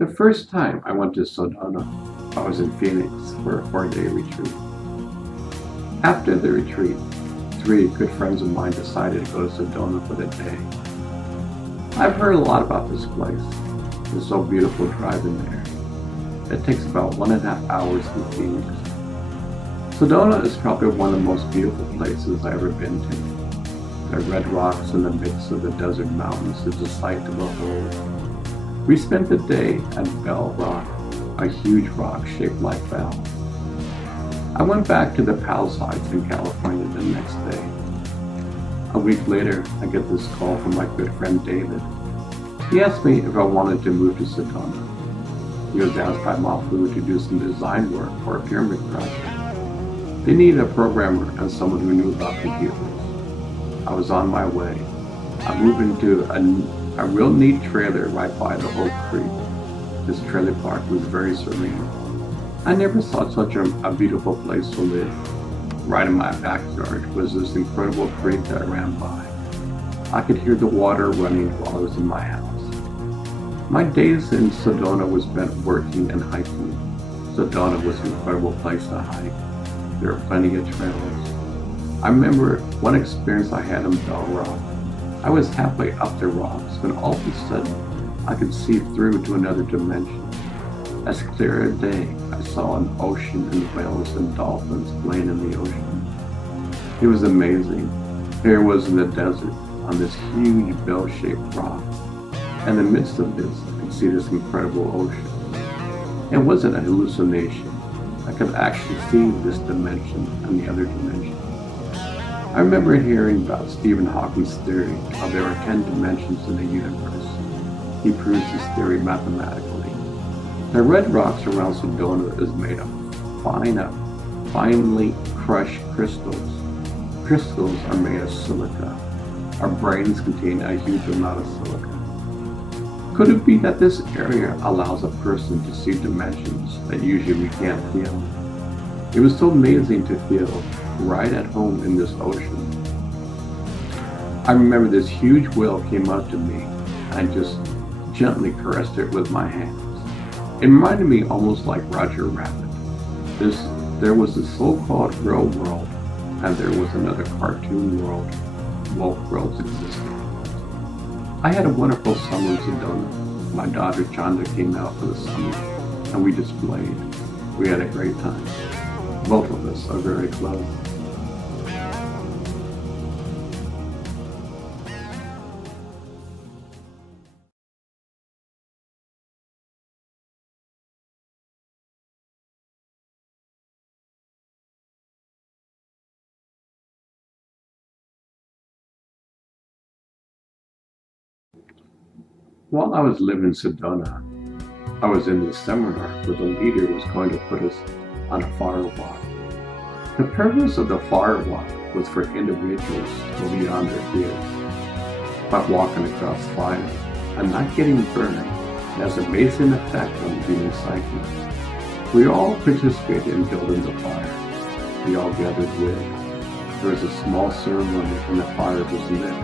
The first time I went to Sedona, I was in Phoenix for a 4-day retreat. After the retreat, 3 good friends of mine decided to go to Sedona for the day. I've heard a lot about this place. It's so beautiful driving there. It takes about 1.5 hours from Phoenix. Sedona is probably one of the most beautiful places I've ever been to. The red rocks in the midst of the desert mountains is a sight to behold. We spent the day at Bell Rock, a huge rock shaped like Bell. I went back to the Palisades in California the next day. A week later, I get this call from my good friend David. He asked me if I wanted to move to Sedona. He was asked by Mafu to do some design work for a pyramid project. They needed a programmer and someone who knew about computers. I was on my way. I moved into a real neat trailer right by the Oak Creek. This trailer park was very serene. I never saw such a beautiful place to live. Right in my backyard was this incredible creek that I ran by. I could hear the water running while I was in my house. My days in Sedona was spent working and hiking. Sedona was an incredible place to hike. There are plenty of trails. I remember one experience I had in Bell Rock. I was halfway up the rocks when all of a sudden I could see through to another dimension. As clear as day, I saw an ocean and whales and dolphins playing in the ocean. It was amazing. Here I was in the desert on this huge bell-shaped rock. In the midst of this, I could see this incredible ocean. It wasn't a hallucination. I could actually see this dimension and the other dimension. I remember hearing about Stephen Hawking's theory of there are 10 dimensions in the universe. He proves this theory mathematically. The red rocks around Sedona is made of finely crushed crystals. Crystals are made of silica. Our brains contain a huge amount of silica. Could it be that this area allows a person to see dimensions that usually we can't feel? It was so amazing to feel right at home in this ocean. I remember this huge whale came up to me and I just gently caressed it with my hands. It reminded me almost like Roger Rabbit. There was the so-called real world and there was another cartoon world. Both worlds existed. I had a wonderful summer in Sedona. My daughter Chanda came out for the summer and we just played. We had a great time. Both of us are very close. While I was living in Sedona, I was in this seminar where the leader was going to put us on a fire walk. The purpose of the fire walk was for individuals to go beyond their fears. By walking across fire and not getting burned, it has an amazing effect on the human psyche. We all participated in building the fire. We all gathered wood. There was a small ceremony and the fire was lit.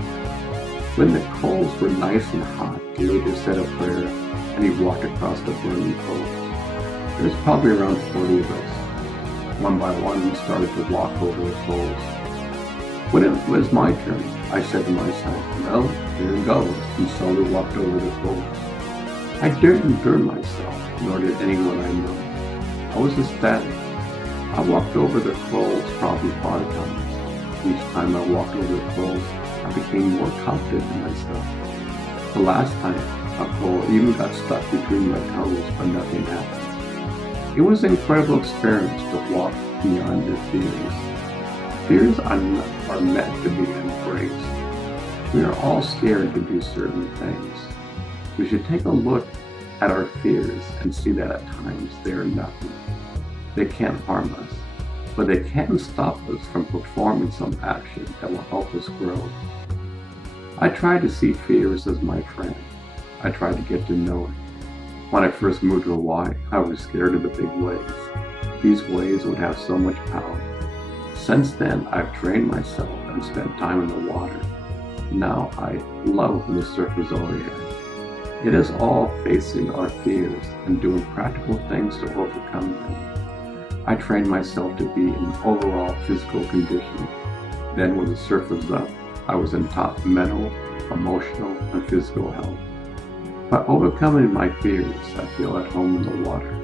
When the coals were nice and hot, the leader said a prayer and he walked across the burning coals. There was probably around 40 of us. One by one, we started to walk over the coals. When it was my turn, I said to myself, well, here it goes, and slowly walked over the coals. I didn't burn myself, nor did anyone I know. I was ecstatic. I walked over the coals probably 5 times. Each time I walked over the coals, I became more confident in myself. The last time, a coal even got stuck between my toes, but nothing happened. It was an incredible experience to walk beyond your fears. Fears are meant to be embraced. We are all scared to do certain things. We should take a look at our fears and see that at times they are nothing. They can't harm us, but they can stop us from performing some action that will help us grow. I try to see fears as my friend. I try to get to know it. When I first moved to Hawaii, I was scared of the big waves. These waves would have so much power. Since then, I've trained myself and spent time in the water. Now I love when the surf is overhead. It is all facing our fears and doing practical things to overcome them. I trained myself to be in overall physical condition. Then when the surf was up, I was in top mental, emotional, and physical health. By overcoming my fears, I feel at home in the water.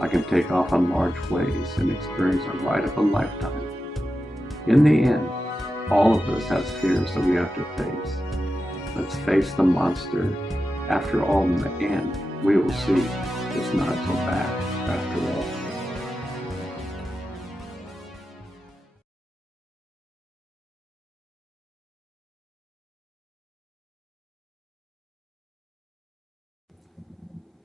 I can take off on large waves and experience a ride of a lifetime. In the end, all of us has fears that we have to face. Let's face the monster. After all, in the end, we will see it's not so bad after all.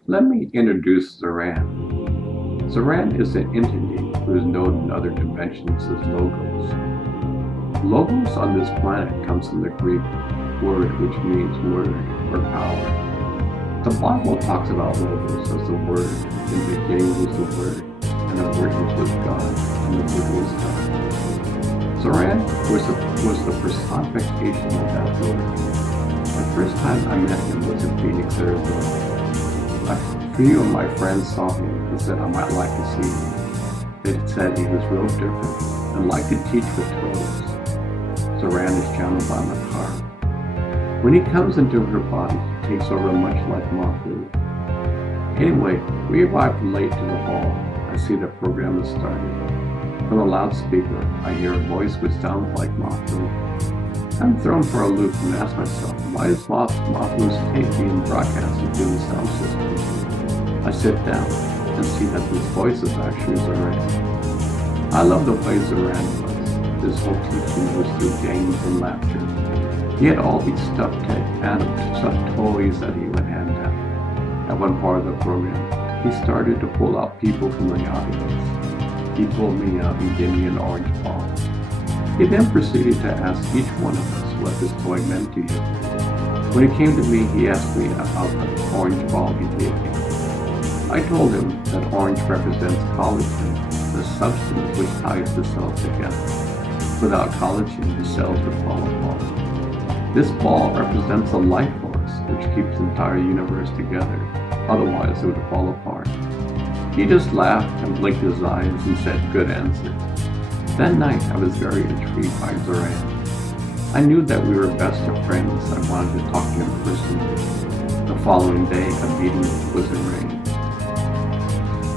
Let me introduce Zoran. Zoran is an entity who is known in other dimensions as Logos. Logos on this planet comes from the Greek word which means word or power. The Bible talks about Logos as the Word. In the beginning was the Word, and the Word was with God, and the Word was God. Zoran was the personification of that Word. The first time I met him was in Phoenix, Arizona. A few of my friends saw him and said I might like to see him. They said he was real different and liked to teach with toys. Zoran is channeled by Makar. When he comes into her body, he takes over much like Mafu. Anyway, we arrived late to the hall. I see the program has started. From the loudspeaker, I hear a voice which sounds like Mafu. I'm thrown for a loop and ask myself, why is Mafu's tape being broadcasted through the sound system? I sit down and see that this voice is actually Zoran. I love the way Zoran was. His whole teaching was through games and laughter. He had all these stuffed toys that he would hand out. At one part of the program, he started to pull out people from the audience. He pulled me up and gave me an orange ball. He then proceeded to ask each one of us what this toy meant to you. When he came to me, he asked me about the orange ball he gave me. I told him that orange represents collagen, the substance which ties the cells together. Without collagen, the cells would fall apart. This ball represents a life force which keeps the entire universe together, otherwise it would fall apart. He just laughed and blinked his eyes and said, "Good answer." That night I was very intrigued by Zoran. I knew that we were best of friends. I wanted to talk to him personally. The following day a meeting was arranged.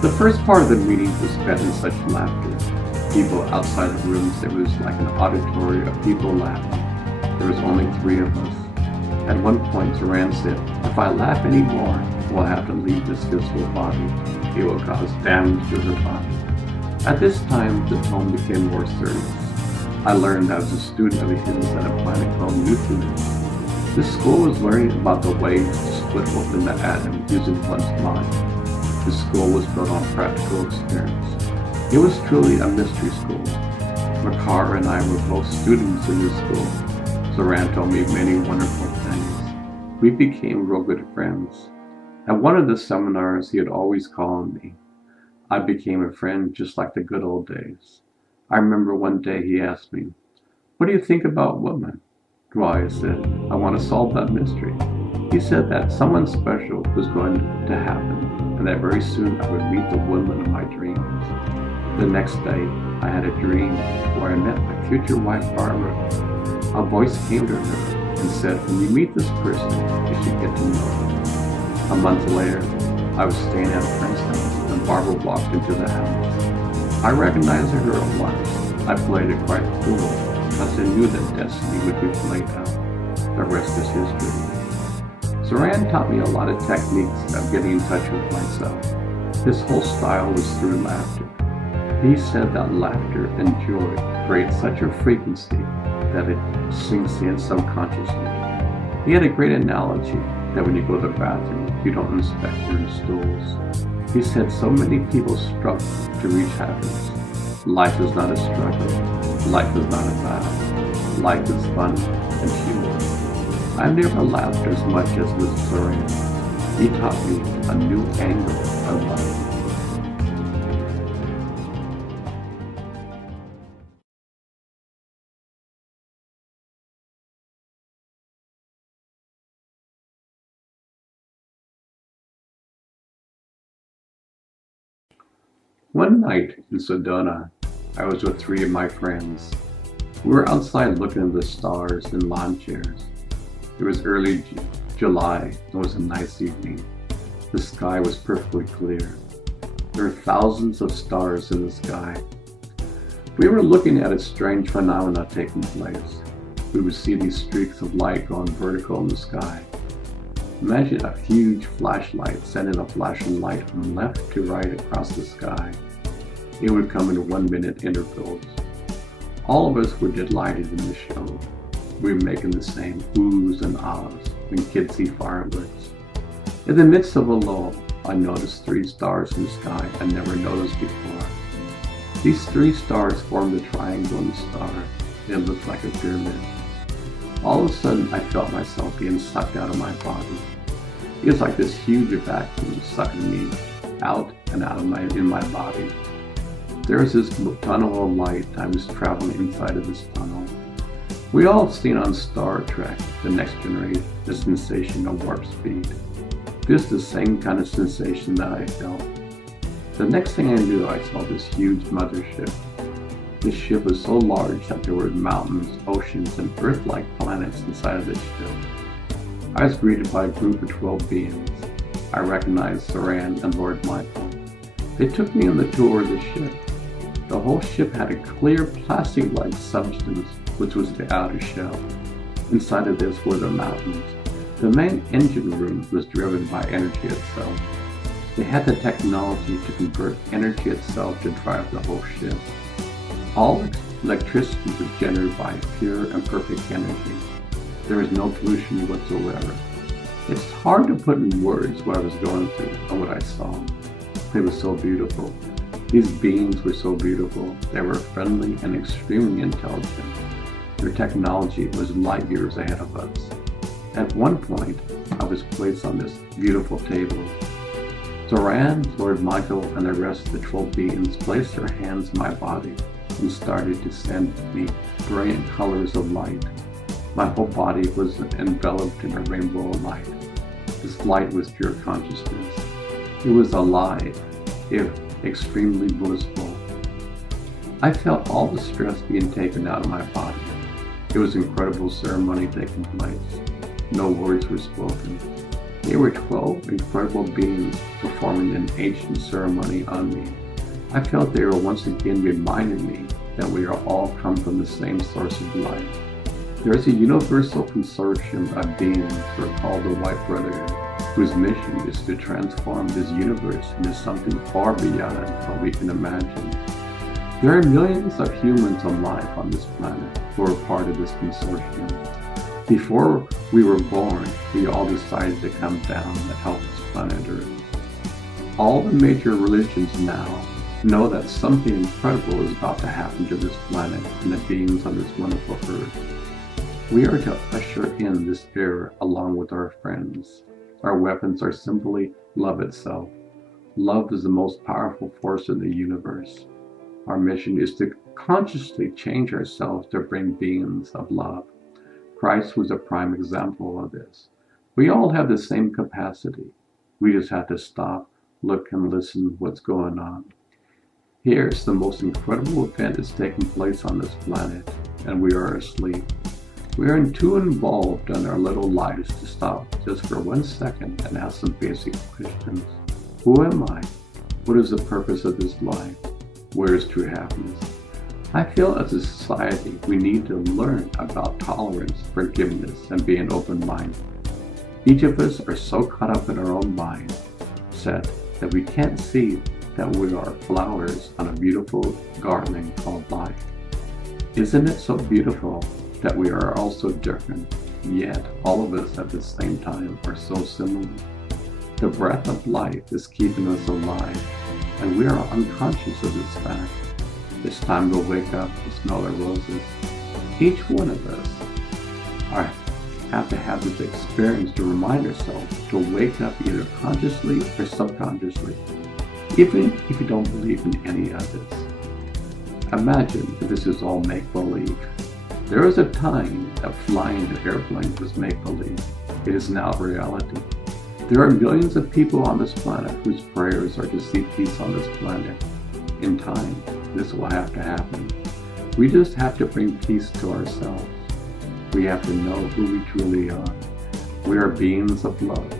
The first part of the meeting was spent in such laughter. People outside of rooms, it was like an auditorium of people laughing. There was only 3 of us. At one point, Zoran said, "If I laugh anymore, we'll have to leave this physical body. It will cause damage to her body." At this time, the tone became more serious. I learned I was a student of his at a planet called Nucleus. This school was learning about the ways to split open the atom using one's mind. This school was built on practical experience. It was truly a mystery school. Makar and I were both students in this school. Zoran told me many wonderful things. We became real good friends. At one of the seminars, he had always called me. I became a friend just like the good old days. I remember one day he asked me, "What do you think about women?" Why, I said, "I want to solve that mystery." He said that someone special was going to happen and that very soon I would meet the woman of my dreams. The next day, I had a dream where I met my future wife, Barbara. A voice came to her and said, "When you meet this person, you should get to know them." A month later, I was staying at a friend's house and Barbara walked into the house. I recognized her at once. I played it quite cool because I knew that destiny would be played out. The rest is history. Zoran taught me a lot of techniques of getting in touch with myself. His whole style was through laughter. He said that laughter and joy create such a frequency that it sinks in subconsciously. He had a great analogy that when you go to the bathroom, you don't inspect your stools. He said so many people struggle to reach happiness. Life is not a struggle. Life is not a battle. Life is fun and humorous. I've never laughed as much as with Zoran. He taught me a new angle of life. One night in Sedona, I was with 3 of my friends. We were outside looking at the stars in lawn chairs. It was early July. It was a nice evening. The sky was perfectly clear. There were thousands of stars in the sky. We were looking at a strange phenomena taking place. We would see these streaks of light going vertical in the sky. Imagine a huge flashlight sending a flashing light from left to right across the sky. It would come in 1-minute intervals. All of us were delighted in the show. We were making the same oohs and ahs when kids see fireworks. In the midst of a lull, I noticed 3 stars in the sky I never noticed before. These 3 stars formed a triangle in the star. It looked like a pyramid. All of a sudden, I felt myself being sucked out of my body. It was like this huge vacuum sucking me out and out of in my body. There was this tunnel of light. I was traveling inside of this tunnel. We all seen on Star Trek, The Next Generation, the sensation of warp speed. Just the same kind of sensation that I felt. The next thing I knew, I saw this huge mothership. This ship was so large that there were mountains, oceans, and Earth-like planets inside of this ship. I was greeted by a group of 12 beings. I recognized Saran and Lord Michael. They took me on the tour of the ship. The whole ship had a clear plastic-like substance, which was the outer shell. Inside of this were the mountains. The main engine room was driven by energy itself. They had the technology to convert energy itself to drive the whole ship. All electricity was generated by pure and perfect energy. There was no pollution whatsoever. It's hard to put in words what I was going through and what I saw. It was so beautiful. These beings were so beautiful. They were friendly and extremely intelligent. Their technology was light years ahead of us. At one point, I was placed on this beautiful table. Zoran, Lord Michael, and the rest of the 12 beings placed their hands on my body and started to send me brilliant colors of light. My whole body was enveloped in a rainbow of light. This light was pure consciousness. It was alive, if extremely blissful. I felt all the stress being taken out of my body. It was an incredible ceremony taking place. No words were spoken. There were 12 incredible beings performing an ancient ceremony on me. I felt they were once again reminding me that we are all come from the same source of life. There is a universal consortium of beings who are called the White Brotherhood, whose mission is to transform this universe into something far beyond what we can imagine. There are millions of humans alive on this planet who are part of this consortium. Before we were born, we all decided to come down and help this planet Earth. All the major religions now know that something incredible is about to happen to this planet and the beings on this wonderful Earth. We are to usher in this era along with our friends. Our weapons are simply love itself. Love is the most powerful force in the universe. Our mission is to consciously change ourselves to bring beings of love. Christ was a prime example of this. We all have the same capacity. We just have to stop, look, and listen to what's going on. Here's the most incredible event that's taking place on this planet, and we are asleep. We are too involved in our little lives to stop just for 1 second and ask some basic questions. Who am I? What is the purpose of this life? Where is true happiness? I feel as a society we need to learn about tolerance, forgiveness, and being open-minded. Each of us are so caught up in our own mindset that we can't see that we are flowers on a beautiful garden called life. Isn't it so beautiful that we are all so different, yet all of us at the same time are so similar? The breath of life is keeping us alive, and we are unconscious of this fact. It's time to wake up and smell the roses. Each one of us have to have this experience to remind ourselves to wake up either consciously or subconsciously, even if you don't believe in any of this. Imagine if this is all make-believe. There was a time that flying an airplane was make-believe. It is now reality. There are millions of people on this planet whose prayers are to see peace on this planet. In time, this will have to happen. We just have to bring peace to ourselves. We have to know who we truly are. We are beings of love.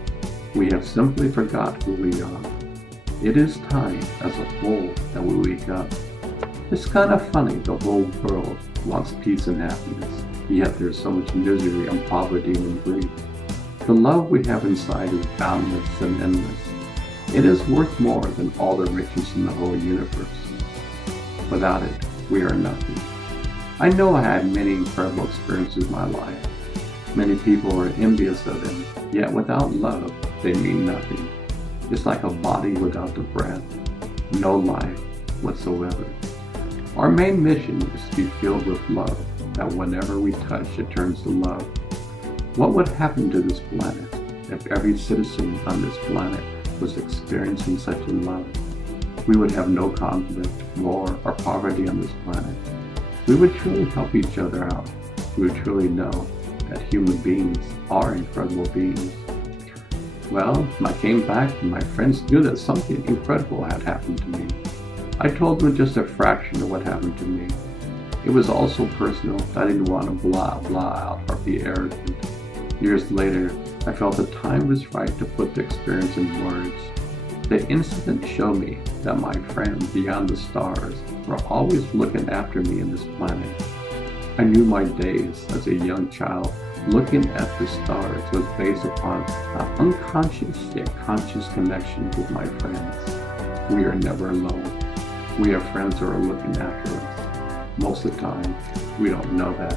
We have simply forgot who we are. It is time, as a whole, that we wake up. It's kind of funny, the whole world wants peace and happiness, yet there's so much misery and poverty and grief. The love we have inside is boundless and endless. It is worth more than all the riches in the whole universe. Without it, we are nothing. I know I had many incredible experiences in my life. Many people are envious of them, yet without love, they mean nothing. It's like a body without the breath, no life whatsoever. Our main mission is to be filled with love, that whenever we touch, it turns to love. What would happen to this planet if every citizen on this planet was experiencing such a love? We would have no conflict, war, or poverty on this planet. We would truly help each other out. We would truly know that human beings are incredible beings. Well, I came back and my friends knew that something incredible had happened to me. I told them just a fraction of what happened to me. It was all so personal that I didn't want to blah out or be arrogant. Years later, I felt the time was right to put the experience in words. The incident showed me that my friends beyond the stars were always looking after me in this planet. I knew my days as a young child looking at the stars was based upon an unconscious yet conscious connection with my friends. We are never alone. We have friends who are looking after us. Most of the time, we don't know that.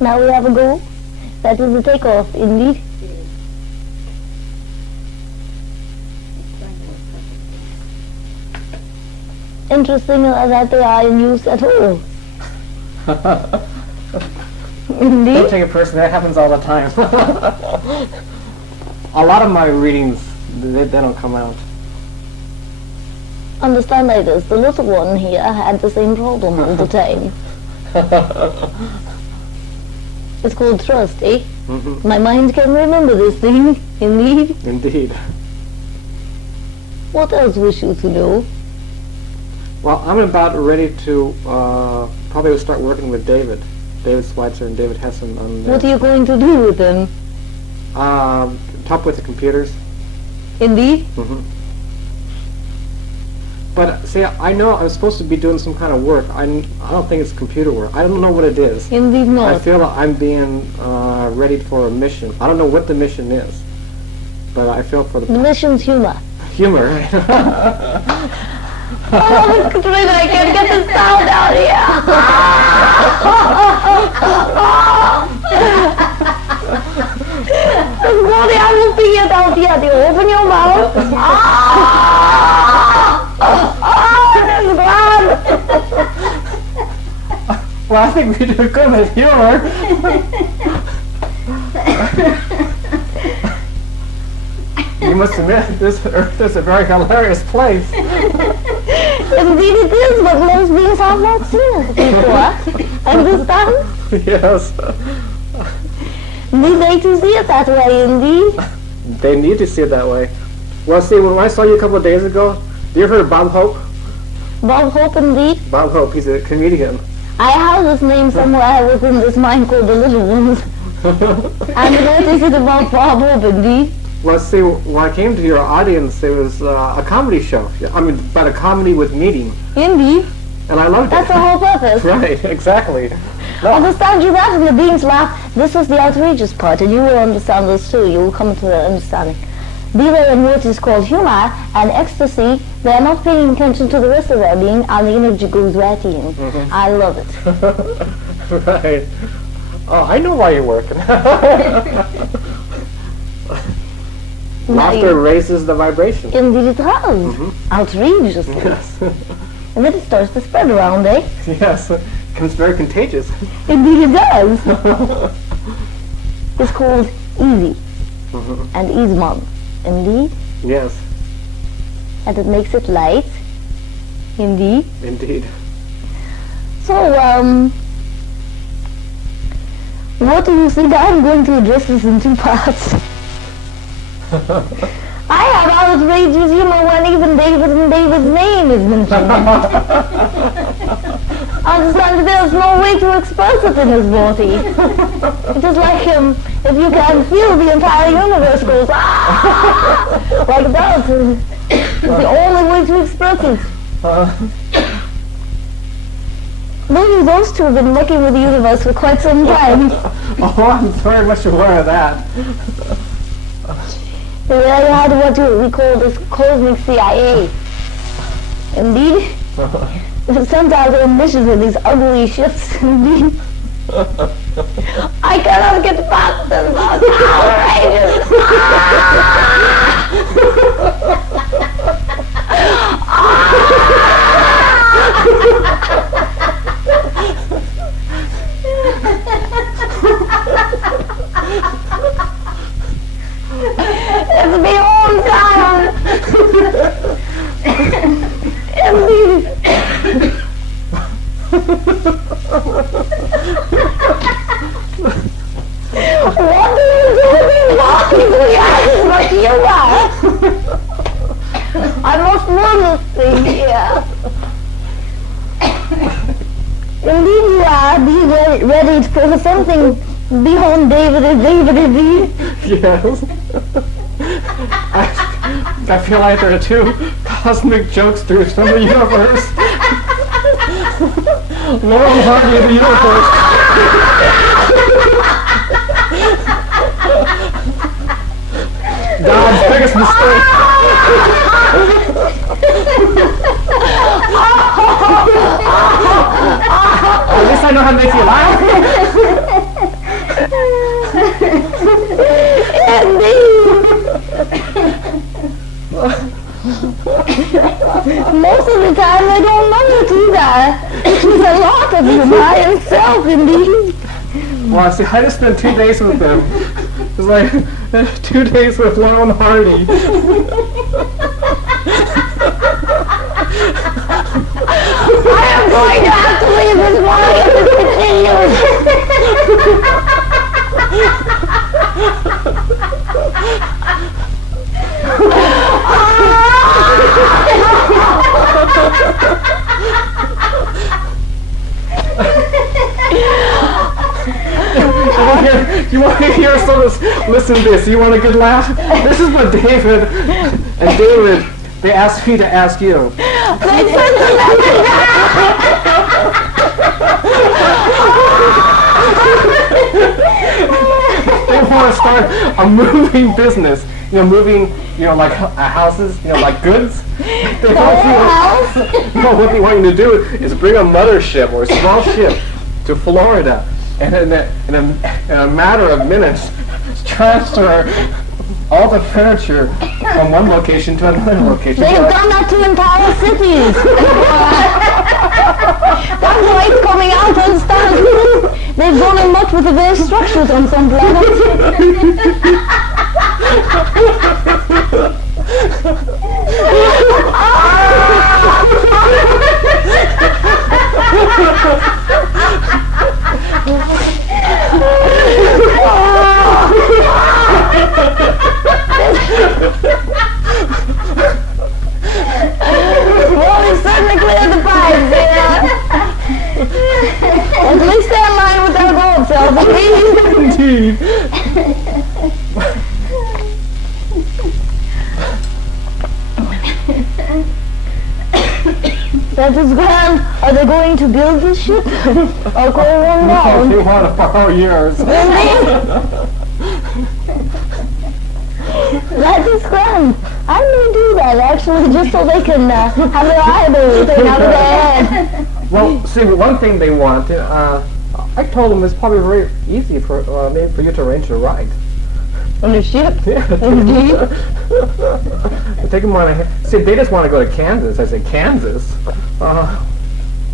Now we have a go. That is the takeoff, indeed. Interesting that they are in use at all. Indeed. Don't take it personally, that happens all the time. A lot of my readings, they don't come out. Understand like this, the little one here had the same problem all the time. It's called trust, eh? Mm-hmm. My mind can remember this thing, indeed. Indeed. What else wish you to know? Well, I'm about ready to probably start working with David Schweitzer and David Hessen on What are you going to do with them? Talk with the computers. Indeed? Mm-hmm. But see, I know I'm supposed to be doing some kind of work. I don't think it's computer work. I don't know what it is. Indeed not. I feel I'm being ready for a mission. I don't know what the mission is, but I feel for the mission's humor. Humor. Oh, Katrina, I can't get the sound out here. Sorry, I will figure it out yet. You open your mouth. That's bad. Well, I think we do good with humor. You must admit, this Earth is a very hilarious place. Indeed it is, but most beings have not seen it before. Understand? Yes. Need they to see it that way, indeed? They need to see it that way. Well, see, when I saw you a couple of days ago, you ever heard of Bob Hope? Bob Hope, indeed? Bob Hope, he's a comedian. I have this name somewhere within this mind called The Little Ones. And what is it about Bob Hope, indeed? Well, see, when I came to your audience, it was a comedy show. I mean, about a comedy with meaning. Indeed. And I loved That's it. the whole purpose. Right, exactly. No. Understand you that, and the beings laugh. This was the outrageous part, and you will understand this too. You will come to the understanding. Be they in what is called humor and ecstasy, they are not paying attention to the rest of their being, and the energy goes right in. Mm-hmm. I love it. Right. Oh, I know why you're working. Laughter raises the vibration. Indeed it has. Mm-hmm. Outrageous. Yes. And then it starts to spread around, eh? Yes, it becomes very contagious. Indeed it does. It's called easy and easement. Indeed. Yes, And it makes it light. Indeed. indeed. So, what do you think? I'm going to address this in two parts. I have outrageous humor when even David and David's name is mentioned. I understand there's no way to express it in his body. It's just like if you can feel the entire universe goes like that. It's the only way to express it. Maybe those two have been working with the universe for quite some time. Oh, I'm very much aware of that. They had what we call this cosmic CIA. Indeed. Sometimes their missions are these ugly ships. Indeed. I cannot get past them. That's outrageous. It's beyond time. Indeed. What do you do with walking to the eyes like you are? I must learn this thing here. Indeed you are. Be ready for something beyond David and David indeed. Yes. I feel like there are two cosmic jokesters from the universe. Laurel Harvey of the universe. God's biggest mistake. At least I know how to make you laugh. Most of the time I don't know to do that. It was a lot of humor himself, indeed. Well, see, I just spent 2 days with them. It's like 2 days with Laurel Hardy. I am going to have to leave this morning if this You want to hear some of this? Listen to this. You want a good laugh? This is what David and David, they asked me to ask you. They want to start a moving business. Moving, like houses, like goods. They want what they want you to do is bring a mothership or a small ship to Florida, and in a matter of minutes, transfer all the furniture from one location to another location. They've done that to entire cities. That's why it's coming out and stuff. They've gone in much with the very structures on some planets. Well, we certainly cleared the pipes, At least they're in line with their gold self, Indeed. That is grand. Are they going to build this ship? Or go one down? They want to borrow yours. That is grand. I may do that actually, just so they can have their eyeball thing out of their head. Well, see, one thing they want, I told them it's probably very easy for maybe for you to arrange a ride. On a ship? Indeed. Take them on a. See, they just want to go to Kansas. I say, Kansas?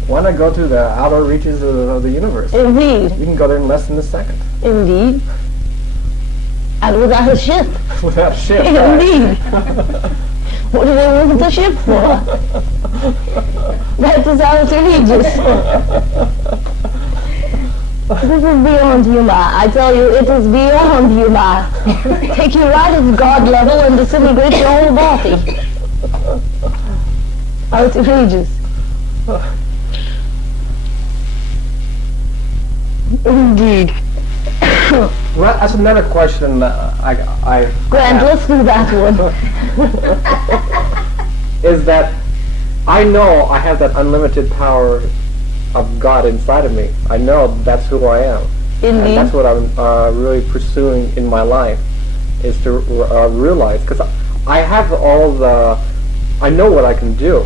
Why not go to the outer reaches of the universe? Indeed. You can go there in less than a second. Indeed. And without a ship. Without a ship. Indeed. What do they want the ship for? That is outrageous. This is beyond humor. I tell you, it is beyond humor. Take you right at God level and disintegrate your whole body. Outrageous. Indeed. Well, that's another question I Grant, let's do that one. Is that I know I have that unlimited power of God inside of me. I know that's who I am. Indeed. And that's what I'm really pursuing in my life, is to realize, because I have I know what I can do,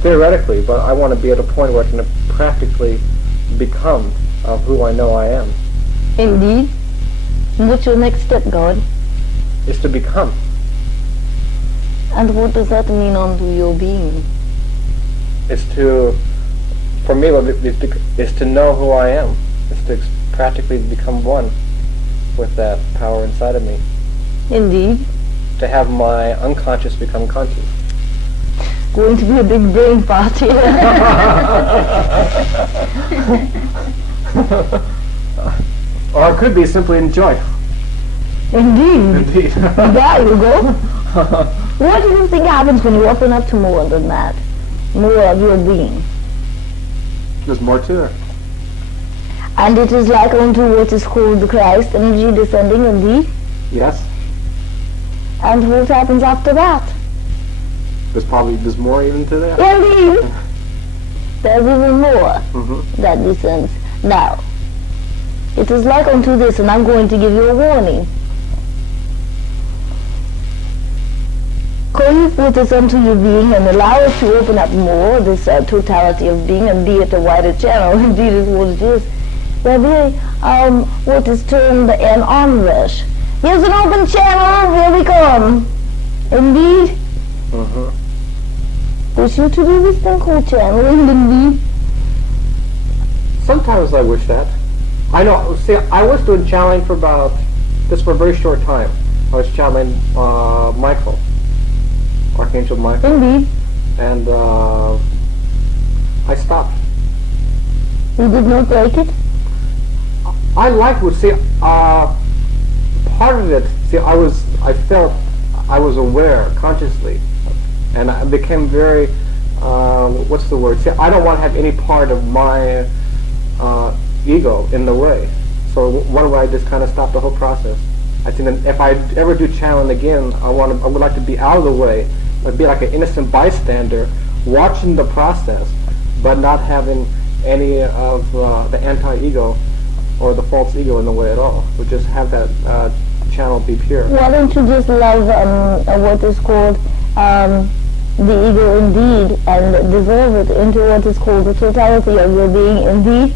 theoretically, but I want to be at a point where I can practically become who I know I am. Indeed. What's your next step, God? Is to become. And what does that mean unto your being? Is to, for me, is to know who I am. Is to practically become one with that power inside of me. Indeed. To have my unconscious become conscious. Going to be a big brain party. Or it could be simply enjoy. Indeed. Indeed. There you go. What do you think happens when you open up to more than that? More of your being. There's more to it. And it is like unto what is called the Christ energy descending indeed. Yes. And what happens after that? There's more even to that. Indeed. There's even more that descends. Now, it is like unto this, and I'm going to give you a warning. Call forth this unto your being and allow it to open up more, this totality of being, and be it a wider channel. Indeed is what it is. There'll be what is termed an onrush. Here's an open channel, here we come. Indeed. Wish you to do this thing called channeling, indeed. Sometimes I wish that. I know, see, I was doing channeling for a very short time. I was channeling Michael, Archangel Michael. Indeed. And I stopped. You did not like it? I liked what, see, part of it, see, I felt I was aware consciously. And I became very, what's the word? See, I don't want to have any part of my ego in the way. So one way I just kind of stopped the whole process. I think that if I ever do channeling again, I would like to be out of the way. I'd be like an innocent bystander watching the process, but not having any of the anti-ego or the false ego in the way at all. Would just have that channel be pure. Why don't you just love what is called the ego indeed, and dissolve it into what is called the totality of your being indeed,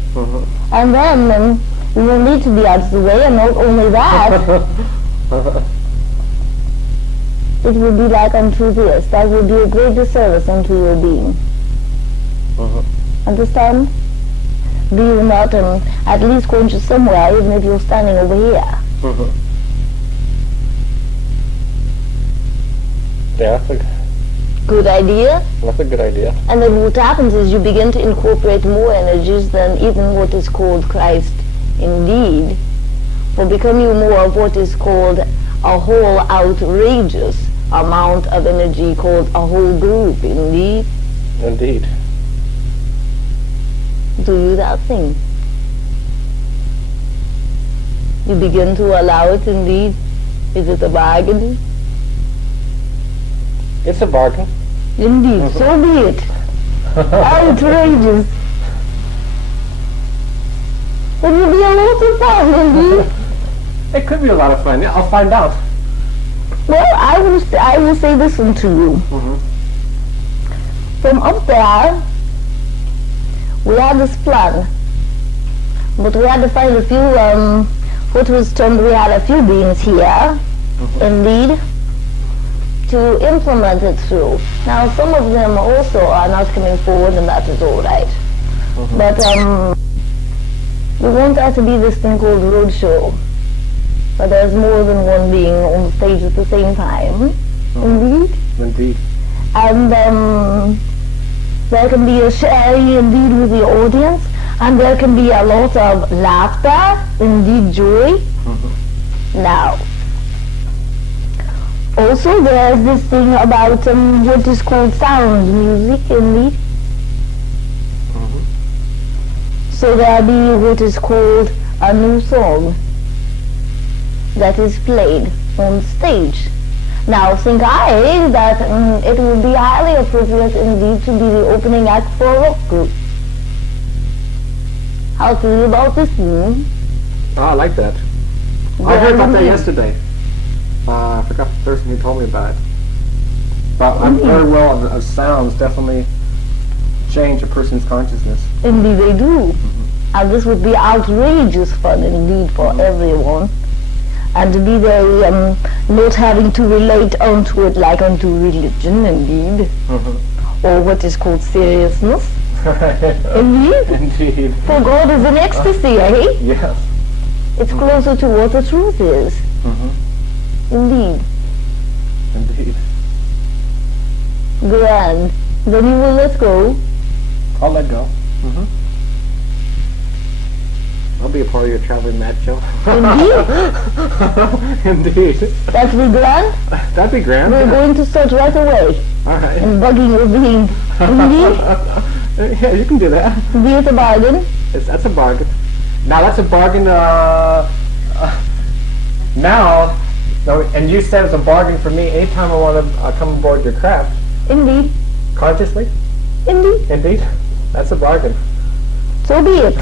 and then you will need to be out of the way, and not only that, it will be like unto this. That will be a great disservice unto your being. Understand? Be you not at least conscious somewhere, even if you're standing over here. Yeah, Good idea. That's a good idea. And then what happens is you begin to incorporate more energies than even what is called Christ indeed, for becoming more of what is called a whole outrageous amount of energy called a whole group indeed. Indeed. Do you that thing? You begin to allow it indeed. Is it a bargain? It's a bargain. Indeed, so be it. Outrageous. It will be a lot of fun, indeed. It could be a lot of fun. Yeah, I'll find out. Well, I will say this one to you. From up there, we had this plan, but we had to find a few what was termed, we had a few beings here, indeed, to implement it through. Now, some of them also are not coming forward, and that is all right. But we want that to be this thing called roadshow. But there's more than one being on the stage at the same time. Indeed. Indeed. And there can be a sharing indeed with the audience, and there can be a lot of laughter, indeed joy. Now, also there's this thing about what is called sound music, indeed. So there'll be what is called a new song that is played on stage. Now, think I that it would be highly appropriate indeed to be the opening act for a rock group. How feel you about this? Oh, I like that. I heard about that yesterday. I forgot the person who told me about it. But I'm very well of sounds definitely change a person's consciousness. Indeed they do. And this would be outrageous fun indeed for everyone. And to be very not having to relate onto it like onto religion indeed. Or what is called seriousness. Indeed. Indeed. For God is in ecstasy, eh? Yes. It's closer to what the truth is. Indeed. Indeed. Grand. Then you will let go. I'll let go. I'll be a part of your traveling mat show. Indeed. Indeed. That'd be grand. That'd be grand. We're going to start right away. All right. And bugging your being. Indeed. Yeah, you can do that. Be it a bargain. That's a bargain. Now that's a bargain. Now, no, and you said it's a bargain for me anytime I want to come aboard your craft. Indeed. Consciously. Indeed. Indeed. That's a bargain. So be it.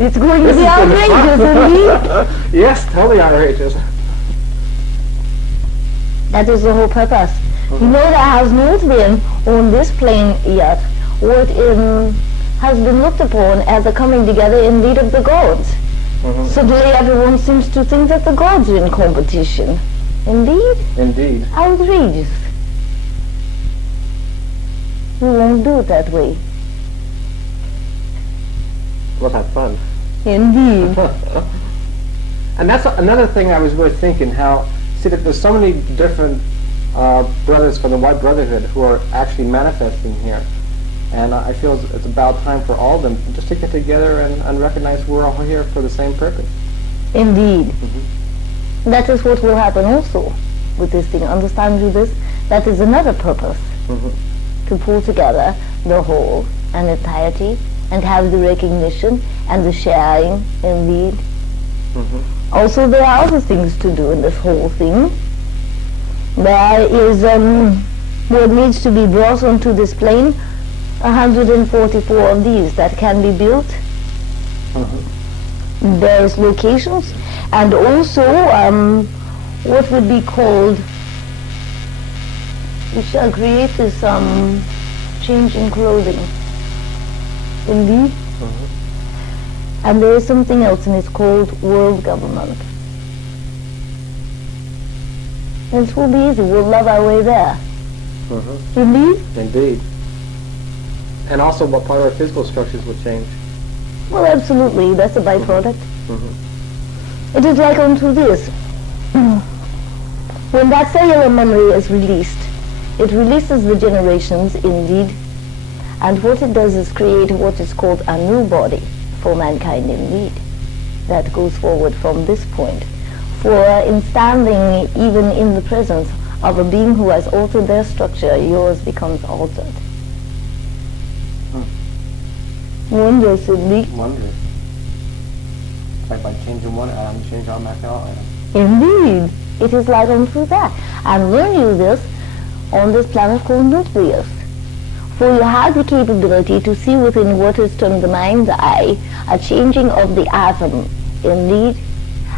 It's going to be outrageous, indeed. Yes, totally outrageous. That is the whole purpose. You know, there has not been on this plane yet what has been looked upon as a coming together indeed of the gods. Suddenly everyone seems to think that the gods are in competition. Indeed? Indeed. Outrageous. We won't do it that way. We'll have fun. Indeed. And that's another thing I was really thinking, how, see that there's so many different brothers from the White Brotherhood who are actually manifesting here. And I feel it's about time for all of them just to get together and recognize we're all here for the same purpose. Indeed. That is what will happen also with this thing. Understand you this? That is another purpose. To pull together the whole and entirety and have the recognition and the sharing indeed. Also there are other things to do in this whole thing. There is what needs to be brought onto this plane, 144 of these that can be built. Various locations, and also what would be called, we shall create this change in clothing. Indeed. And there is something else, and it's called world government. And it will be easy, we'll love our way there. Indeed? Indeed. And also what part of our physical structures will change. Well, absolutely, that's a byproduct. It is like unto this. When that cellular memory is released, it releases the generations indeed, and what it does is create what is called a new body for mankind indeed, that goes forward from this point. For in standing even in the presence of a being who has altered their structure, yours becomes altered. Wondrous indeed. Wondrous. Like by changing one atom, change our macro atom. Indeed, it is like unto that. And learn you this on this planet called nucleus. For you have the capability to see within what is termed the mind's eye a changing of the atom, indeed.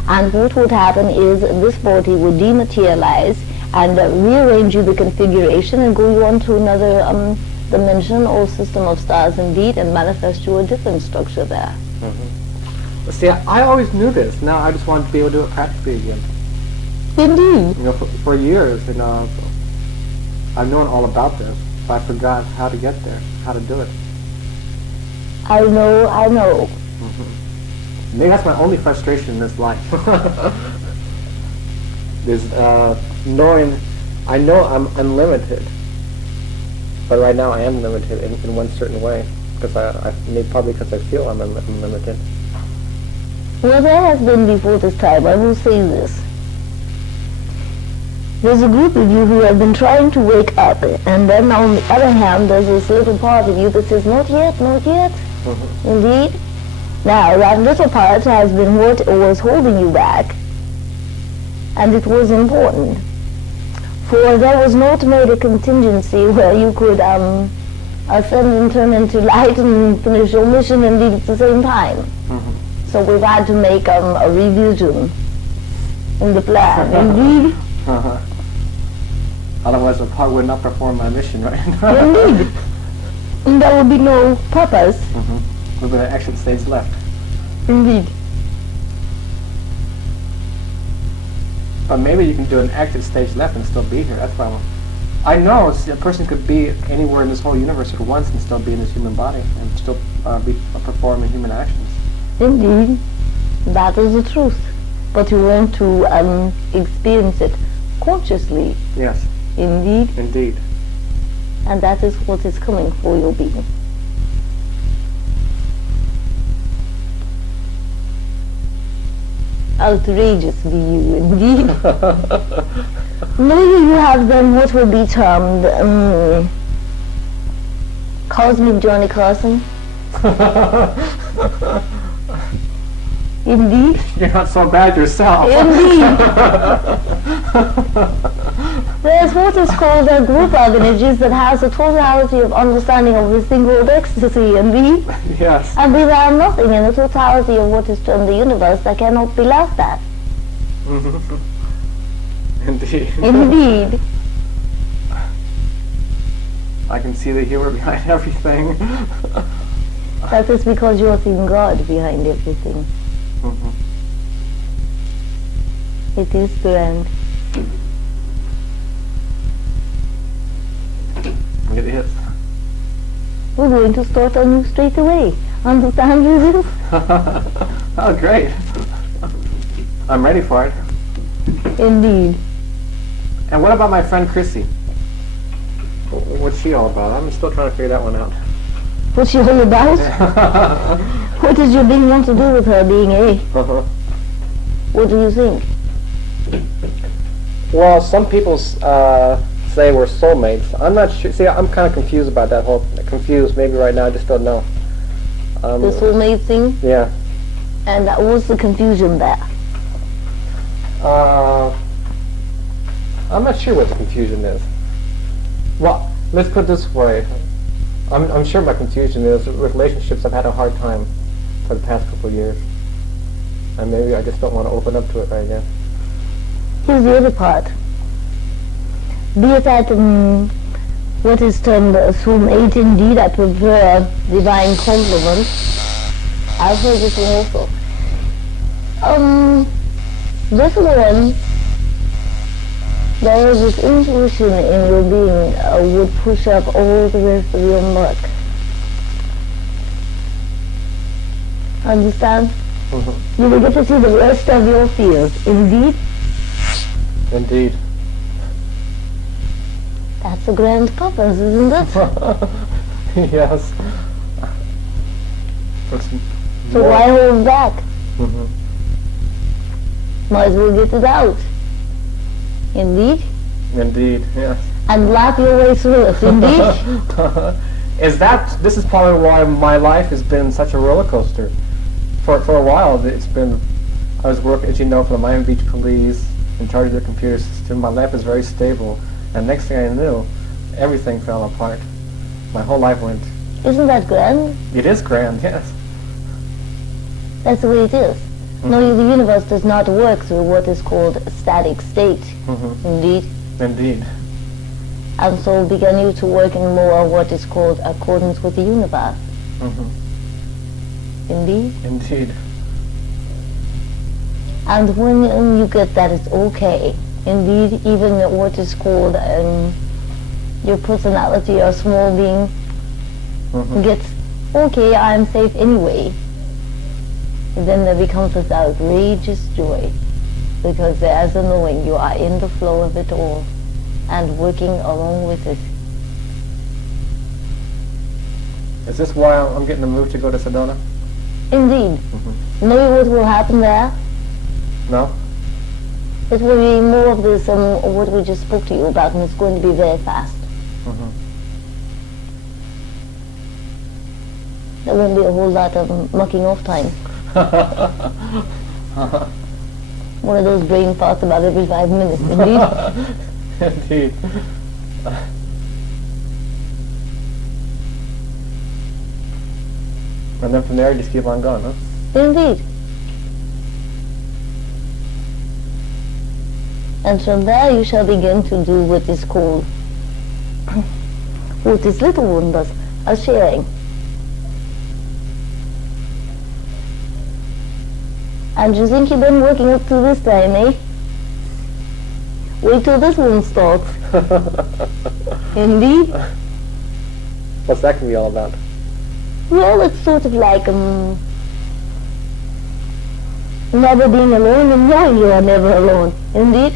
And what would happen is this body would dematerialize and rearrange you the configuration and go you on to another dimension or system of stars indeed, and manifest you a different structure there. See, I always knew this. Now I just want to be able to do it practically again. Indeed. You know, for years, you know, I've known all about this, but I forgot how to get there, how to do it. I know. Maybe that's my only frustration in this life. Is knowing, I know I'm unlimited, but right now I am limited in one certain way, because probably because I feel I'm unlimited. Well, there has been before this time, I will say this. There's a group of you who have been trying to wake up, and then on the other hand, there's this little part of you that says, not yet, not yet. Indeed. Now, that little part has been what was holding you back, and it was important. For there was not made a contingency where you could ascend and turn into light and finish your mission indeed at the same time. So we've had to make a revision in the plan. Indeed. Otherwise, the part would not perform my mission, right? Indeed. And there would be no purpose. With the action stage left. Indeed. But maybe you can do an active stage left and still be here. That's why I know a person could be anywhere in this whole universe at once and still be in this human body and still be performing human actions. Indeed. That is the truth. But you want to experience it consciously. Yes. Indeed. Indeed. And that is what is coming for your being. Outrageous be you, indeed. Maybe you have then what will be termed cosmic Johnny Carson. Indeed. You're not so bad yourself. Indeed. There's what is called a group organism that has a totality of understanding of this thing called ecstasy, indeed. Yes. And we are nothing in the totality of what is termed the universe that cannot be laughed at. Indeed. Indeed. I can see the humor behind everything. That is because you are seeing God behind everything. It is grand. It is. We're going to start on you straight away. Understand you this? Oh, great. I'm ready for it. Indeed. And what about my friend Chrissy? What's she all about? I'm still trying to figure that one out. What's she all about? What does your being want to do with her being A? What do you think? Well, some people say we're soulmates. I'm not sure. See, I'm kind of confused about that whole. Confused, maybe right now. I just don't know. The soulmate thing? Yeah. And what's the confusion there? I'm not sure what the confusion is. Well, let's put it this way. I'm sure my confusion is with relationships. I've had a hard time for the past couple of years, and maybe I just don't want to open up to it right now. Here's the other part. Be it that what is termed soulmate, indeed, I prefer divine compliment. I've heard this one also. This one, there is this intuition in your being would push up all the rest of your muck. Understand? You will get to see the rest of your fears. Indeed? Indeed. That's a grand purpose, isn't it? Yes. So why hold back? Might as well get it out. Indeed? Indeed, yes. And laugh your way through it, indeed? This is probably why my life has been such a roller coaster. For a while, I was working, as you know, for the Miami Beach Police, in charge of their computer system. My life was very stable. And next thing I knew, everything fell apart. My whole life went. Isn't that grand? It is grand, yes. That's the way it is. No, the universe does not work through what is called a static state. Indeed. Indeed. And so began you to work in more what is called accordance with the universe. Indeed. Indeed. And when you get that, it's okay. Indeed, even what is called your personality or small being gets, okay, I'm safe anyway. Then there becomes this outrageous joy, because there's a knowing you are in the flow of it all and working along with it. Is this why I'm getting the move to go to Sedona? Indeed. Know what will happen there? No? It will be more of this, what we just spoke to you about, and it's going to be very fast. There won't be a whole lot of mucking off time. One of those brain farts about every 5 minutes, indeed. Indeed. And then from there, you just keep on going, huh? Indeed. And from there you shall begin to do what is called, what this little one does, a sharing. And you think you've been working up to this time, eh? Wait till this one starts. Indeed. What's that going to be all about? Well, it's sort of like never being alone and knowing you are never alone. Indeed.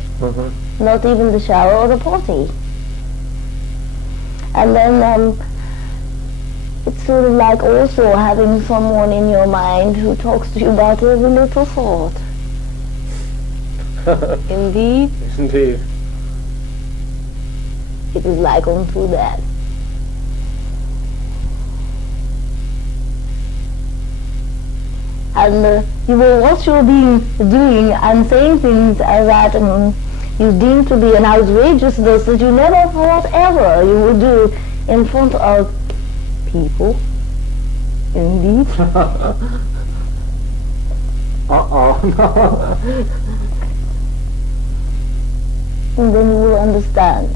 Not even the shower or the potty. And then it's sort of like also having someone in your mind who talks to you about every little thought. Indeed. Indeed. It is like unto that. And you will also be doing and saying things that you deem to be an outrageousness that you never thought ever you would do in front of people. Indeed. And then you will understand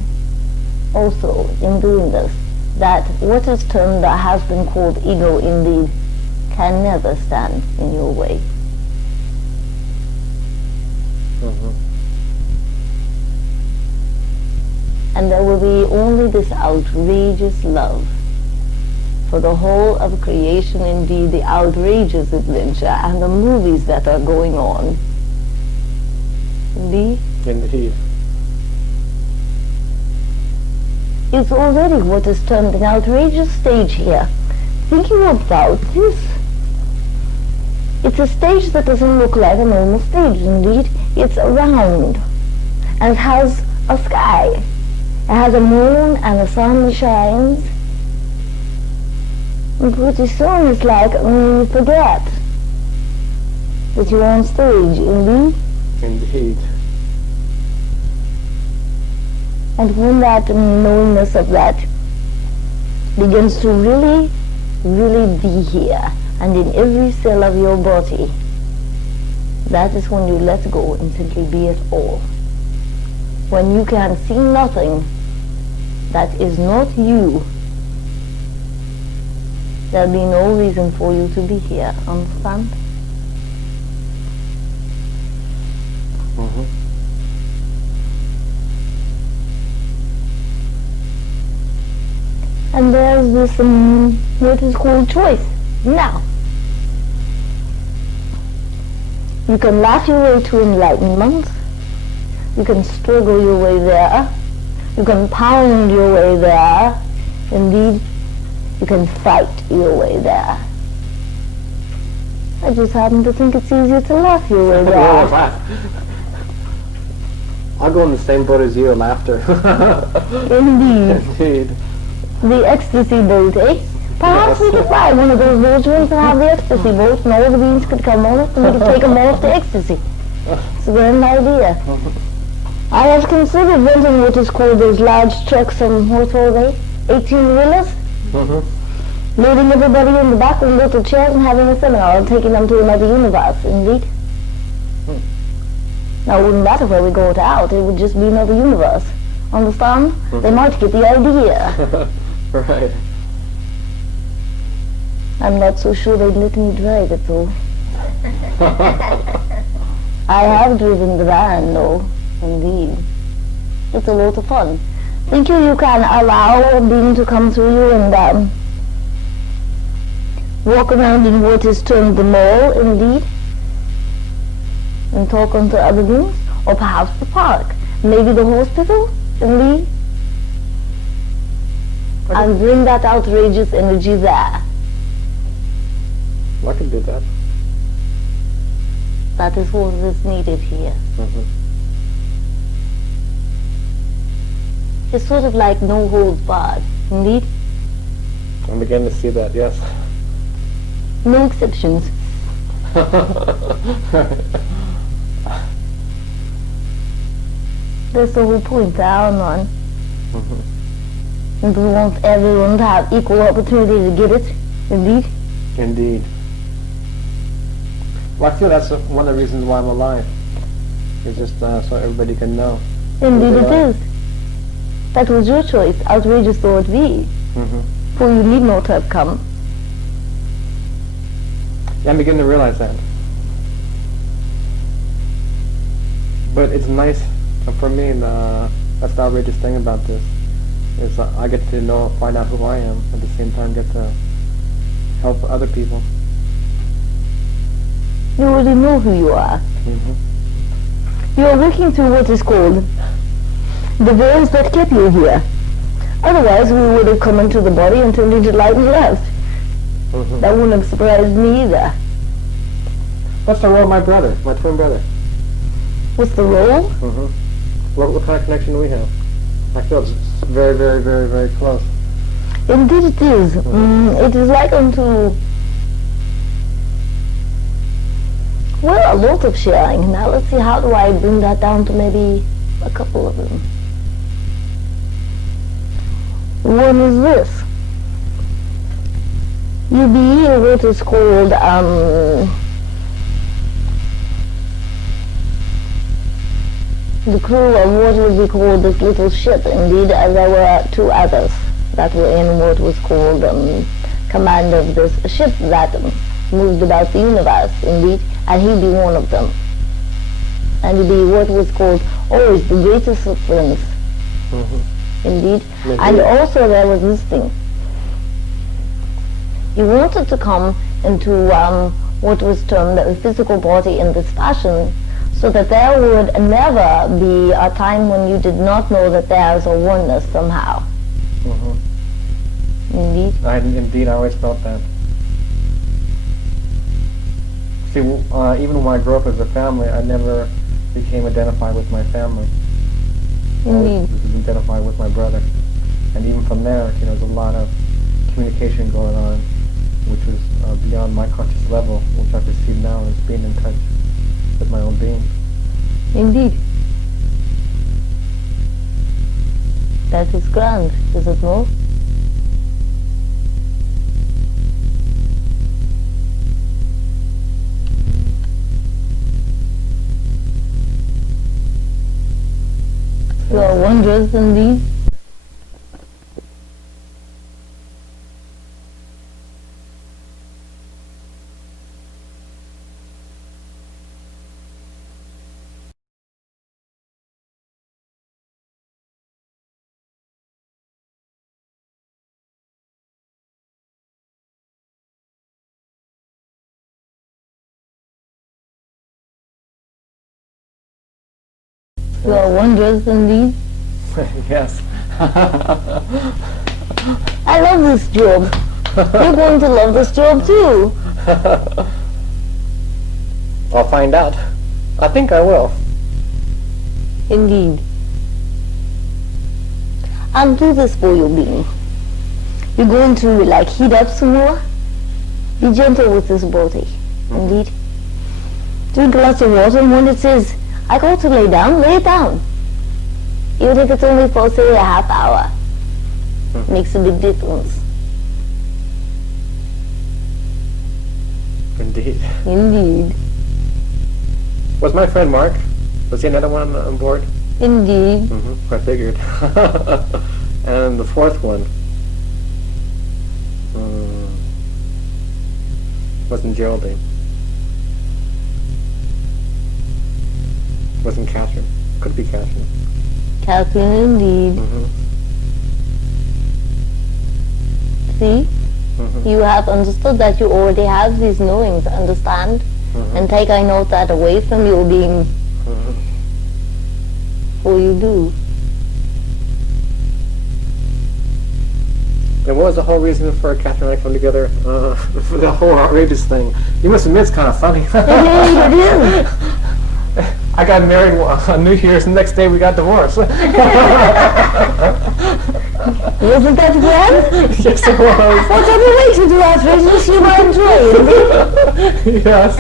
also in doing this that what is termed that has been called ego indeed can never stand in your way. And there will be only this outrageous love for the whole of creation, indeed the outrageous adventure and the movies that are going on. Indeed. Indeed. It's already what is termed an outrageous stage here. Thinking about this, it's a stage that doesn't look like a normal stage, indeed. It's round, and it has a sky. It has a moon and a sun that shines. And pretty soon it's like you forget that you're on stage, indeed. Indeed. And when that knowingness of that begins to really, really be here, and in every cell of your body, that is when you let go and simply be it all. When you can see nothing that is not you, there'll be no reason for you to be here, understand? And there's this, what is called choice. Now, you can laugh your way to enlightenment, you can struggle your way there, you can pound your way there, indeed, you can fight your way there. I just happen to think it's easier to laugh your way there. I'll go in the same boat as you, laughter. Indeed. Indeed. The ecstasy boat, eh? Perhaps we could buy one of those boats where we could have the ecstasy boat and all the beans could come on it and we could take them off to ecstasy. It's a grand idea. I have considered renting what is called those large trucks and what are they? 18-wheelers? Loading everybody in the back with little chairs and having a seminar and taking them to another universe, indeed. Now it wouldn't matter where we got out, it would just be another universe. Understand? They might get the idea. Right. I'm not so sure they'd let me drive it though. I have driven the van, though, indeed. It's a lot of fun. Think you can allow a being to come through you and walk around in what is termed the mall, indeed, and talk onto other beings, or perhaps the park, maybe the hospital, indeed, and bring that outrageous energy there. I can do that. That is what is needed here. Mm-hmm. It's sort of like no holds barred, indeed. I'm beginning to see that, yes. No exceptions. That's the whole point down on. Mm-hmm. And we want everyone to have equal opportunity to get it, indeed. Indeed. Well, I feel that's one of the reasons why I'm alive. It's just so everybody can know. Indeed it is. That was your choice, outrageous though it be. Mm-hmm. For you need not have come. Yeah, I'm beginning to realize that. But it's nice for me, and that's the outrageous thing about this, is I get to know, find out who I am, at the same time get to help other people. You already know who you are. Mm-hmm. You are working through what is called the veils that kept you here. Otherwise, we would have come into the body and turned into light and left. Mm-hmm. That wouldn't have surprised me either. What's the role of my brother, my twin brother? What's the role? Mm-hmm. What kind of connection do we have? I feel it's very, very, very, very close. Indeed it is. It is like unto, well, a lot of sharing. Now let's see, how do I bring that down to maybe a couple of them? One is this. You be what is called the crew of what would be called this little ship. Indeed, as there were two others that were in what was called command of this ship that moved about the universe, indeed, and he be one of them. And he be what was called always the greatest of friends, indeed. And also there was this thing. He wanted to come into what was termed the physical body in this fashion, so that there would never be a time when you did not know that there is a oneness somehow. Mm-hmm. Indeed. Indeed, I always felt that. See, even when I grew up as a family, I never became identified with my family. Indeed. I was identified with my brother. And even from there, there's a lot of communication going on, which was beyond my conscious level, which I perceive now as being in touch with my own being. Indeed. That is grand, is it not? You are wondrous indeed. You are wondrous indeed. Yes. I love this job. You're going to love this job too. I'll find out. I think I will. Indeed. I'll do this for you, being. You're going to heat up some more. Be gentle with this body. Indeed. Drink lots of water, and when it says, I go to lay down, lay it down. Even if it's only for, say, a half hour. Makes a big difference. Indeed. Indeed. Was my friend Mark? Was he another one on board? Indeed. Mm-hmm. I figured. And the fourth one wasn't Geraldine. Wasn't Catherine. Could be Catherine. Catherine, indeed. See? You have understood that you already have these knowings, understand? And take I note that away from your being. For you do. And what was the whole reason for Catherine and I coming together? For the whole outrageous thing. You must admit it's kind of funny. It is. I got married on New Year's, and the next day we got divorced. Wasn't that grand? Yes, it was. What have you waited to ask business you were enjoying? Yes.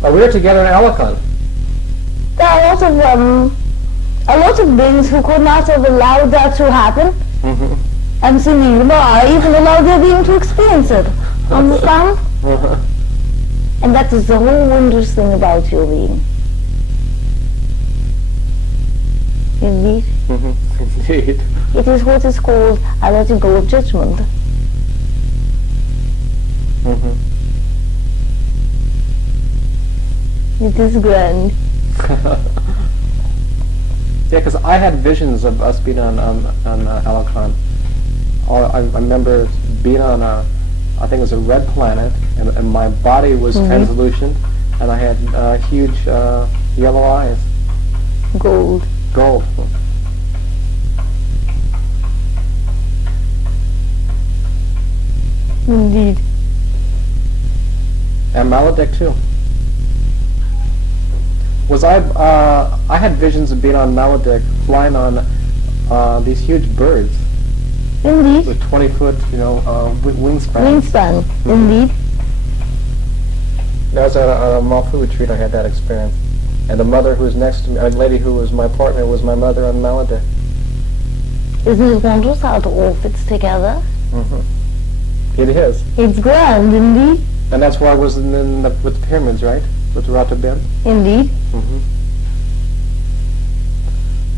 But we were together in Alicon. There are a lot of beings who could not have allowed that to happen. And some even allowed their being to experience it. Understand? And that is the whole wondrous thing about your being. Indeed. Indeed. It is what is called a letting go of judgment. It is grand. Yeah, because I had visions of us being on Alicon. I remember being on I think it was a red planet, and my body was translucent, and I had huge yellow eyes. Gold. Gold. Indeed. And Maledict too. I had visions of being on Maledict, flying on these huge birds. Indeed. With 20-foot, wingspan. Wingspan. Indeed. That was at a Malfu retreat. I had that experience. And the mother who was next to me, a lady who was my partner, was my mother on Maledict. Isn't it wondrous how it all fits together? It is. It's grand, indeed. And that's why I was with the pyramids, right? With Rata Ben. Indeed.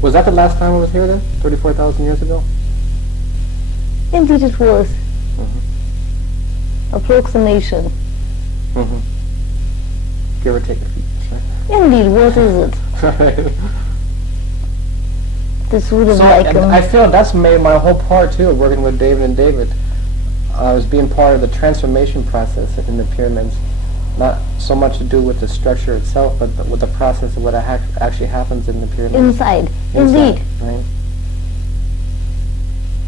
Was that the last time I was here then? 34,000 years ago? Indeed it was. Approximation. Give or take a few. Sure. Indeed, what is it? This would have I feel that's made my whole part too, of working with David and David. I was being part of the transformation process in the pyramids. Not so much to do with the structure itself, but with the process of what actually happens in the pyramids. Inside. Indeed. Right?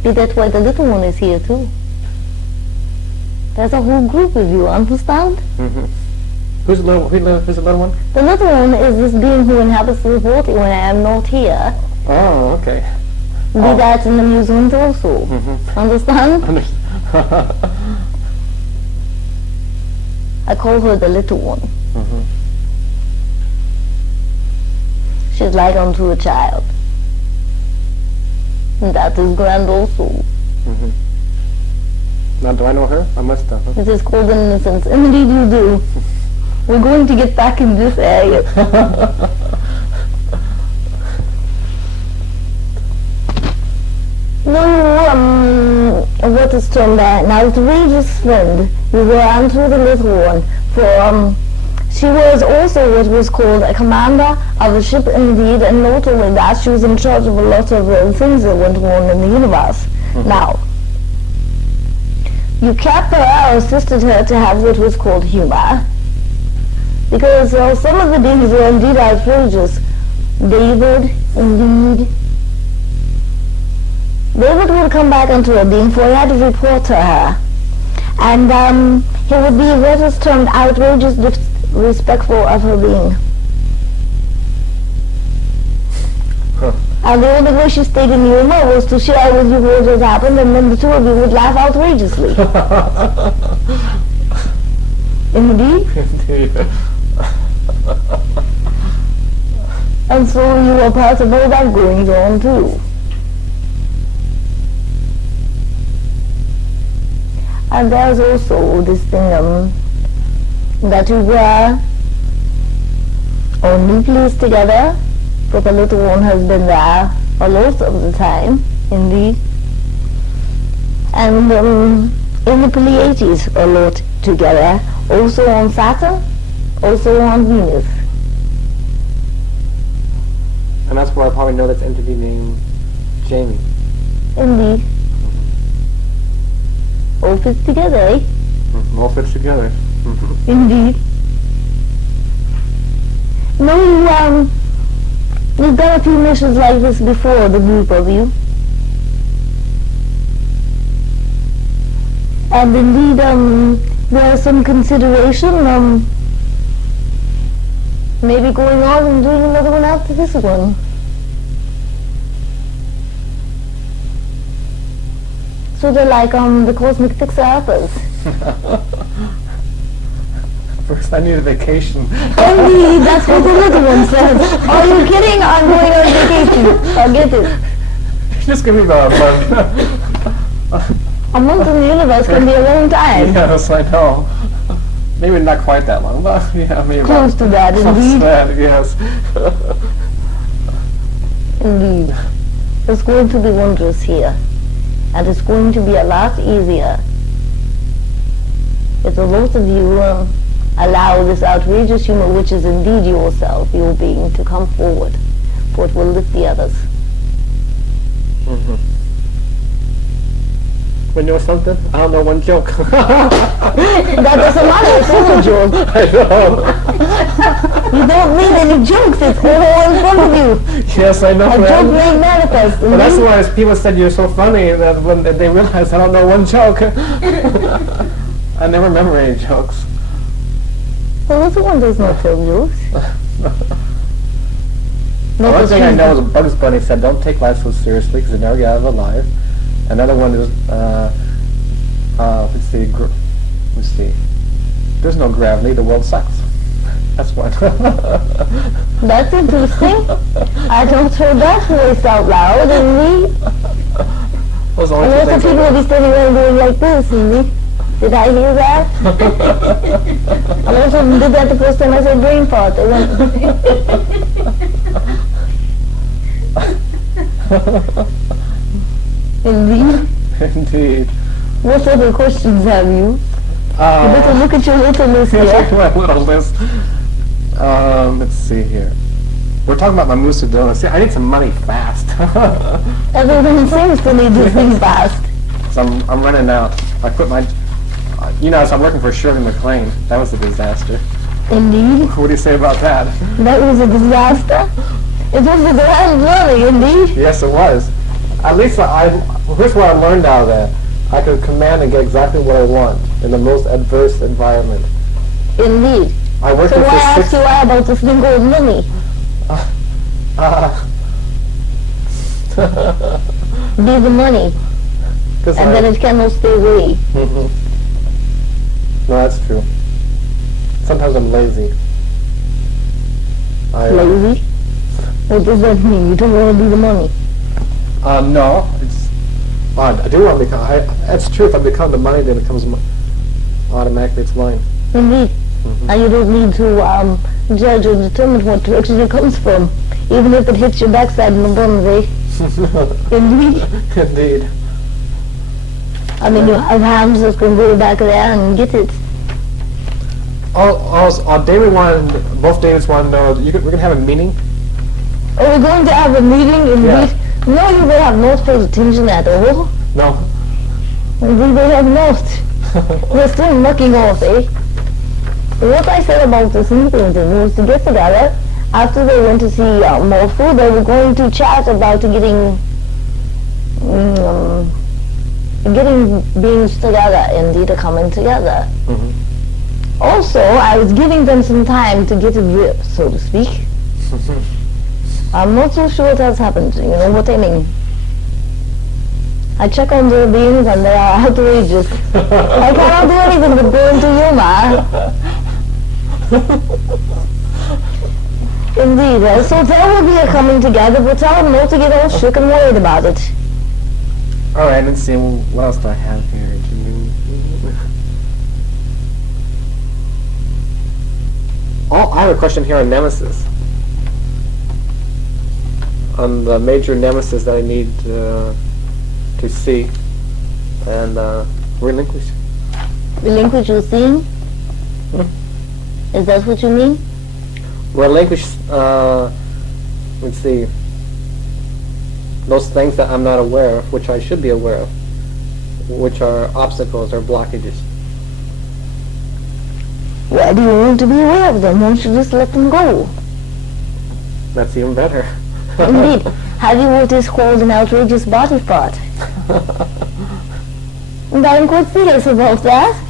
Be that why the little one is here too. There's a whole group of you, understand? Who's the little one? The little one is this being who inhabits the body when I am not here. Oh, okay. Be that in the museums also. Understand? I call her the little one. She's like unto a child. And that is grand also. Now, do I know her? I must have. It is called innocence. Indeed you do. We're going to get back in this area. What is termed an outrageous friend. You were unto the little one. For she was also what was called a commander of a ship indeed, and not only that, she was in charge of a lot of things that went on in the universe. Now, you kept her or assisted her to have what was called humor, because some of the beings were indeed outrageous. David, indeed. David would come back into a being, for he had to report to her. And he would be what is termed outrageous disrespectful of her being. And the only way she stayed in humor was to share with you what had happened, and then the two of you would laugh outrageously. Indeed. And so you were part of all that going on too. And there's also this thing that you were only pleased together, but the little one has been there a lot of the time, indeed. And in the Pleiades a lot together, also on Saturn, also on Venus. And that's where I probably know this entity named Jamie. Indeed. All fits together, eh? All fits together. Indeed. No, you've done a few missions like this before, the group of you. And indeed, there's some consideration, maybe going on and doing another one after this one. Sort of like, the cosmic fixer-uppers. First I need a vacation. Indeed, that's what the little one says. Are you kidding? I'm going on vacation. I'll get it. Just give me about a month. A month in the universe can be a long time. Yes, I know. Maybe not quite that long, but yeah, maybe Close to that, close to indeed. that, yes. Indeed. It's going to be wondrous here. And it's going to be a lot easier if the both of you allow this outrageous humor, which is indeed yourself, your being, to come forward, for it will lift the others. You know something? I don't know one joke. That doesn't matter, it's all a joke. I know. You don't mean any jokes, it's all in front of you. Yes, I know. A joke made manifest. But that's why people said you're so funny that when they realized I don't know one joke. I never remember any jokes. The little one does not tell jokes. The one thing I know is Bugs Bunny said, don't take life so seriously because you never get out of it alive. Another one is, let's see, there's no gravity, the world sucks. That's one. That's interesting. I don't hear that voice out loud, and Those are and lots of people will be standing around going like this, and did I hear that? A lot of them did that the first time I said brain fart. They went, indeed. Indeed. What other questions have you? You better look at your little list Here's here. my little list. Let's see here. We're talking about my Musa donuts. See, I need some money fast. Everyone seems to need this thing fast. So I'm running out. I quit my, so I'm working for Shirley MacLaine. That was a disaster. Indeed. What do you say about that? That was a disaster. It was a grand journey, indeed. Yes, it was. At least here's what I learned out of that. I could command and get exactly what I want in the most adverse environment. Indeed. I worked So with why this ask you why about this thing called money? Be the money, and then it cannot stay away. No, that's true. Sometimes I'm lazy. Lazy? What does that mean? You don't want to be the money? No, it's. I do want to become. That's true. If I become the money, then it becomes automatically it's mine. Indeed. And you don't need to judge or determine what direction it comes from, even if it hits your backside in the bottom, eh? Indeed. Indeed. I mean, you have hands that can go back there and get it. Both Davids want to know, we're going to have a meeting? Are we going to have a meeting? Indeed. Yeah. No, you will have not paid attention at all. No. Indeed, they have not. They're still mucking off, eh? What I said about this meeting was to get together. After they went to see more food, they were going to chat about getting beings together, indeed, coming together. Also, I was giving them some time to get a grip, so to speak. I'm not so sure what has happened, you know what I mean. I check on their beings and they are outrageous. I cannot do anything but go into humor. Indeed, so tell them we are coming together, but tell them not to get all shook and worried about it. Alright, let's see, what else do I have here? Oh, I have a question here on Nemesis. On the major Nemesis that I need to see and relinquish. Relinquish your seeing? Is that what you mean? Relinquish, let's see, those things that I'm not aware of, which I should be aware of, which are obstacles or blockages. Why do you want to be aware of them? Won't you just let them go? That's even better. Indeed. Have you what is called an outrageous body part? And I'm quite serious about that.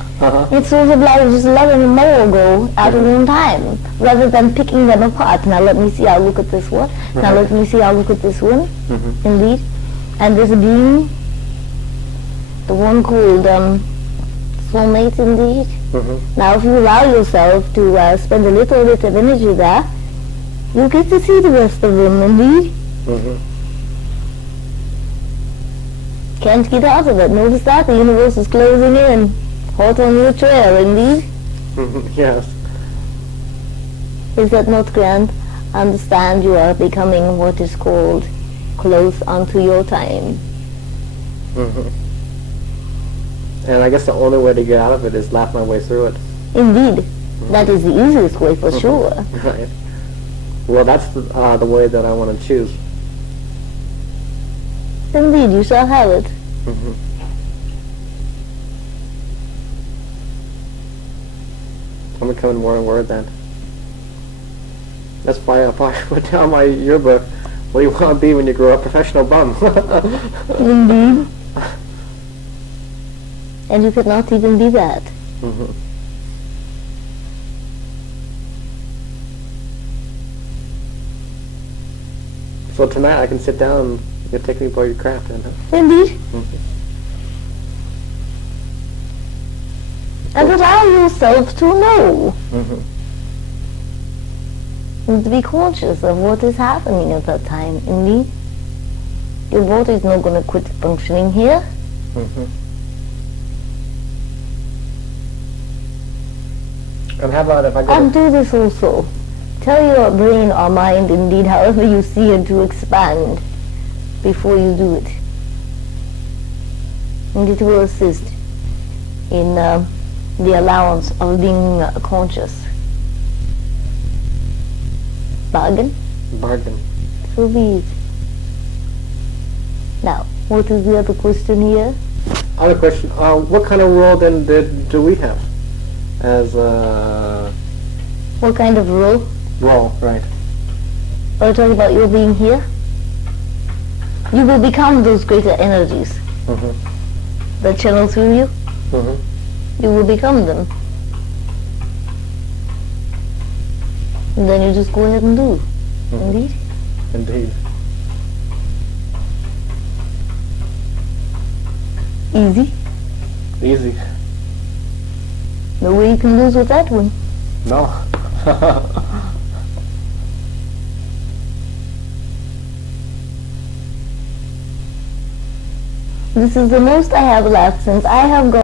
It's sort of like just letting them all go at one time, rather than picking them apart. Now let me see, I'll look at this one. Now let me see, I'll look at this one. Indeed. And this being, the one called soulmate, indeed. Now if you allow yourself to spend a little bit of energy there, you get to see the rest of them, indeed. Can't get out of it. Notice that? The universe is closing in. Hot on your trail, indeed. Yes. Is that not grand? Understand you are becoming what is called close unto your time. And I guess the only way to get out of it is laugh my way through it. Indeed. That is the easiest way for sure. Right. Well, that's the way that I want to choose. Indeed, you shall have it. I'm becoming more aware then. That's why I put down my yearbook. What do you want to be when you grow up? Professional bum. Indeed. And you could not even be that. So tonight I can sit down and you take me by your craft then, huh? Indeed. And allow yourself to know. And to be conscious of what is happening at that time, indeed. Your body is not going to quit functioning here. And how about if I go And do this also. Tell your brain or mind, indeed, however you see it, to expand before you do it. And it will assist in the allowance of being conscious. Bargain? Bargain. So be it. Now, what is the other question here? Other question, what kind of role then do we have as What kind of role? role, right? Are you talking about your being here? You will become those greater energies that channel through you. You will become them. And then you just go ahead and do. Indeed. Indeed. Easy. Easy. No way you can lose with that one. No. This is the most I have left since I have gone